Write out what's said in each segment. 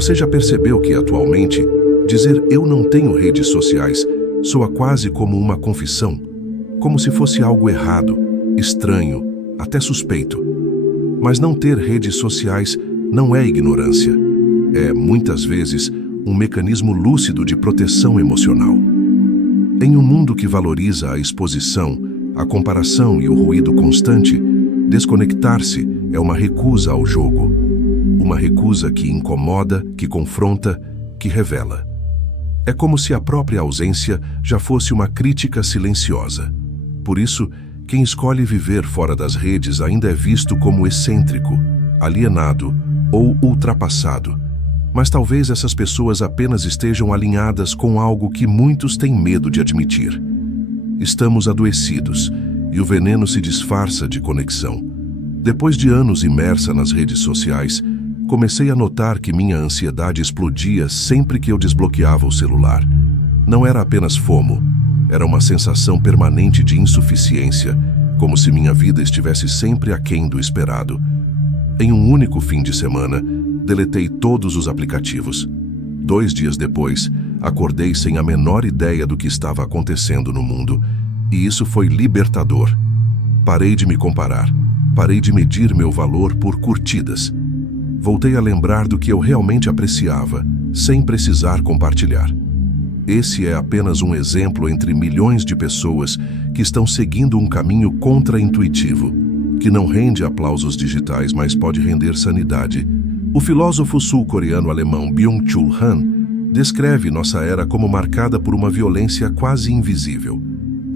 Você já percebeu que, atualmente, dizer "eu não tenho redes sociais" soa quase como uma confissão? Como se fosse algo errado, estranho, até suspeito. Mas não ter redes sociais não é ignorância. É, muitas vezes, um mecanismo lúcido de proteção emocional. Em um mundo que valoriza a exposição, a comparação e o ruído constante, desconectar-se é uma recusa ao jogo. Uma recusa que incomoda, que confronta, que revela. É como se a própria ausência já fosse uma crítica silenciosa. Por isso, quem escolhe viver fora das redes ainda é visto como excêntrico, alienado ou ultrapassado. Mas talvez essas pessoas apenas estejam alinhadas com algo que muitos têm medo de admitir. Estamos adoecidos e o veneno se disfarça de conexão. Depois de anos imersa nas redes sociais, comecei a notar que minha ansiedade explodia sempre que eu desbloqueava o celular. Não era apenas FOMO, era uma sensação permanente de insuficiência, como se minha vida estivesse sempre aquém do esperado. Em um único fim de semana, deletei todos os aplicativos. 2 dias depois, acordei sem a menor ideia do que estava acontecendo no mundo, e isso foi libertador. Parei de me comparar, parei de medir meu valor por curtidas. Voltei a lembrar do que eu realmente apreciava, sem precisar compartilhar. Esse é apenas um exemplo entre milhões de pessoas que estão seguindo um caminho contra-intuitivo, que não rende aplausos digitais, mas pode render sanidade. O filósofo sul-coreano-alemão Byung-Chul Han descreve nossa era como marcada por uma violência quase invisível,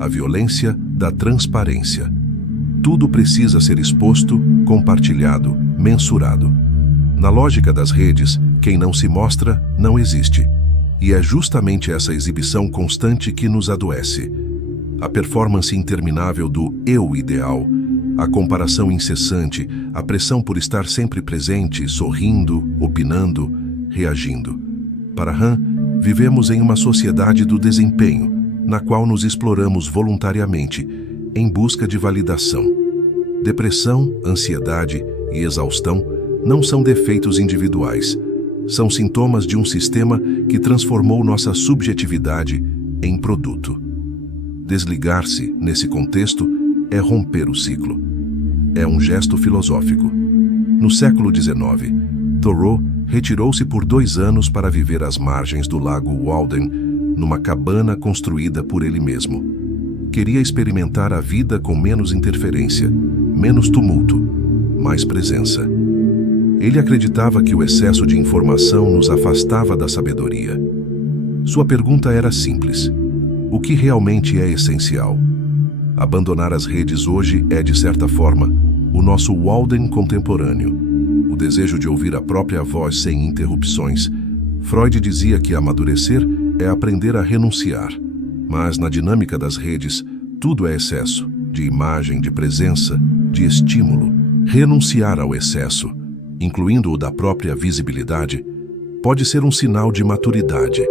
a violência da transparência. Tudo precisa ser exposto, compartilhado, mensurado. Na lógica das redes, quem não se mostra, não existe. E é justamente essa exibição constante que nos adoece. A performance interminável do eu ideal, a comparação incessante, a pressão por estar sempre presente, sorrindo, opinando, reagindo. Para Han, vivemos em uma sociedade do desempenho, na qual nos exploramos voluntariamente, em busca de validação. Depressão, ansiedade e exaustão não são defeitos individuais. São sintomas de um sistema que transformou nossa subjetividade em produto. Desligar-se, nesse contexto, é romper o ciclo. É um gesto filosófico. No século XIX, Thoreau retirou-se por 2 anos para viver às margens do lago Walden, numa cabana construída por ele mesmo. Queria experimentar a vida com menos interferência, menos tumulto, mais presença. Ele acreditava que o excesso de informação nos afastava da sabedoria. Sua pergunta era simples: o que realmente é essencial? Abandonar as redes hoje é, de certa forma, o nosso Walden contemporâneo. O desejo de ouvir a própria voz sem interrupções. Freud dizia que amadurecer é aprender a renunciar. Mas na dinâmica das redes, tudo é excesso, de imagem, de presença, de estímulo. Renunciar ao excesso, incluindo o da própria visibilidade, pode ser um sinal de maturidade.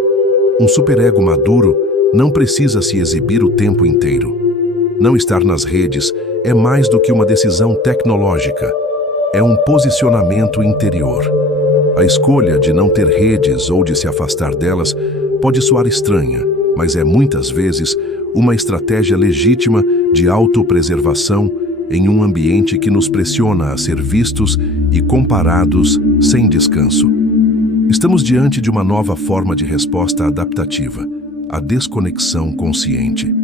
Um superego maduro não precisa se exibir o tempo inteiro. Não estar nas redes é mais do que uma decisão tecnológica. É um posicionamento interior. A escolha de não ter redes ou de se afastar delas pode soar estranha, mas é muitas vezes uma estratégia legítima de autopreservação em um ambiente que nos pressiona a ser vistos e comparados sem descanso. Estamos diante de uma nova forma de resposta adaptativa, a desconexão consciente.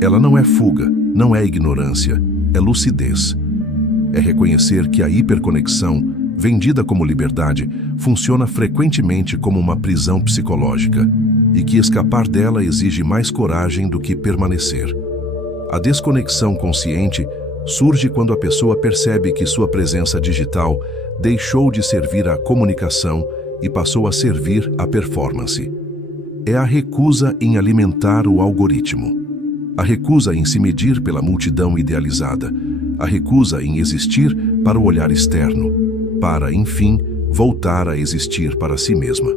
Ela não é fuga, não é ignorância, é lucidez. É reconhecer que a hiperconexão, vendida como liberdade, funciona frequentemente como uma prisão psicológica e que escapar dela exige mais coragem do que permanecer. A desconexão consciente surge quando a pessoa percebe que sua presença digital deixou de servir à comunicação e passou a servir à performance. É a recusa em alimentar o algoritmo. A recusa em se medir pela multidão idealizada. A recusa em existir para o olhar externo, para, enfim, voltar a existir para si mesma.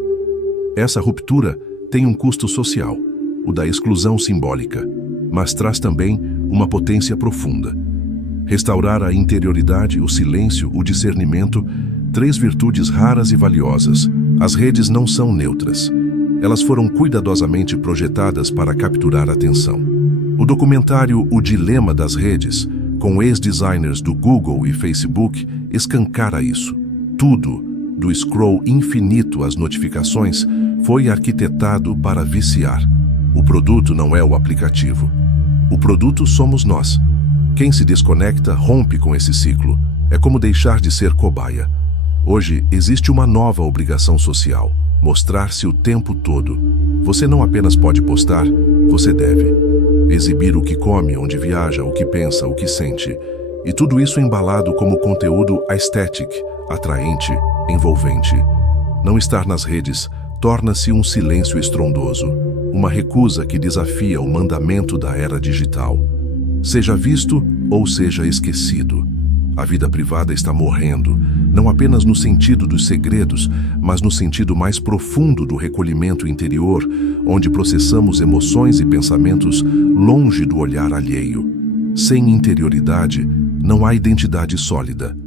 Essa ruptura tem um custo social, o da exclusão simbólica, mas traz também uma potência profunda. Restaurar a interioridade, o silêncio, o discernimento, 3 virtudes raras e valiosas, As redes não são neutras. Elas foram cuidadosamente projetadas para capturar a atenção. O documentário O Dilema das Redes, com ex-designers do Google e Facebook, escancara isso. Tudo, do scroll infinito às notificações, foi arquitetado para viciar. O produto não é o aplicativo. O produto somos nós. Quem se desconecta rompe com esse ciclo. É como deixar de ser cobaia. Hoje existe uma nova obrigação social: mostrar-se o tempo todo. Você não apenas pode postar, você deve. Exibir o que come, onde viaja, o que pensa, o que sente. E tudo isso embalado como conteúdo aesthetic, atraente, envolvente. Não estar nas redes torna-se um silêncio estrondoso, uma recusa que desafia o mandamento da era digital. Seja visto ou seja esquecido. A vida privada está morrendo, não apenas no sentido dos segredos, mas no sentido mais profundo do recolhimento interior, onde processamos emoções e pensamentos longe do olhar alheio. Sem interioridade, não há identidade sólida.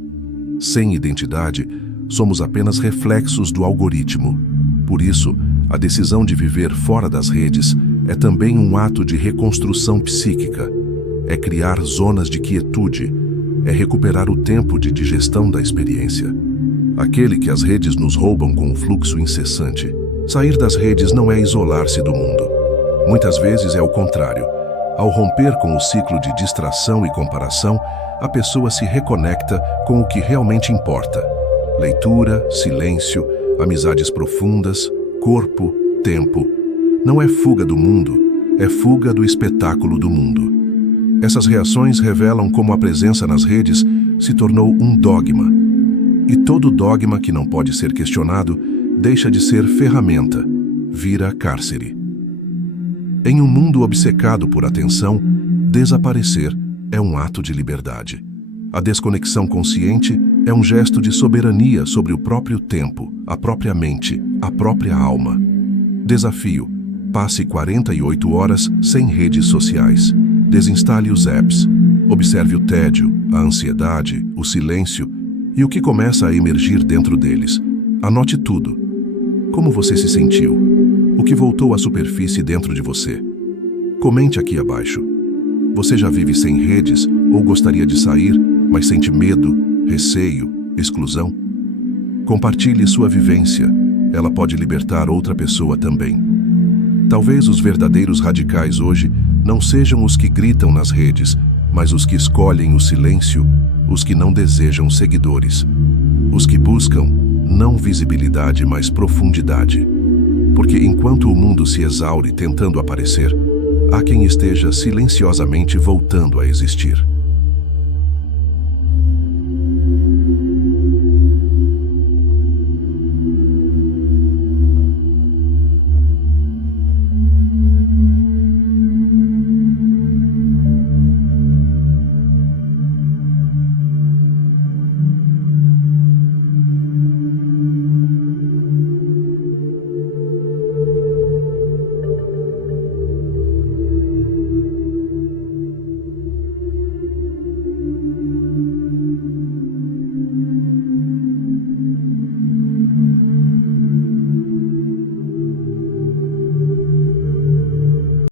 Sem identidade, somos apenas reflexos do algoritmo. Por isso, a decisão de viver fora das redes é também um ato de reconstrução psíquica. É criar zonas de quietude. É recuperar o tempo de digestão da experiência. Aquele que as redes nos roubam com um fluxo incessante. Sair das redes não é isolar-se do mundo. Muitas vezes é o contrário. Ao romper com o ciclo de distração e comparação, a pessoa se reconecta com o que realmente importa. Leitura, silêncio, amizades profundas, corpo, tempo. Não é fuga do mundo, é fuga do espetáculo do mundo. Essas reações revelam como a presença nas redes se tornou um dogma. E todo dogma que não pode ser questionado deixa de ser ferramenta, vira cárcere. Em um mundo obcecado por atenção, desaparecer é um ato de liberdade. A desconexão consciente é um gesto de soberania sobre o próprio tempo, a própria mente, a própria alma. Desafio: passe 48 horas sem redes sociais. Desinstale os apps. Observe o tédio, a ansiedade, o silêncio e o que começa a emergir dentro deles. Anote tudo. Como você se sentiu? O que voltou à superfície dentro de você? Comente aqui abaixo. Você já vive sem redes ou gostaria de sair, mas sente medo, receio, exclusão? Compartilhe sua vivência. Ela pode libertar outra pessoa também. Talvez os verdadeiros radicais hoje não sejam os que gritam nas redes, mas os que escolhem o silêncio, os que não desejam seguidores, os que buscam não visibilidade, mas profundidade. Porque enquanto o mundo se exaure tentando aparecer, há quem esteja silenciosamente voltando a existir.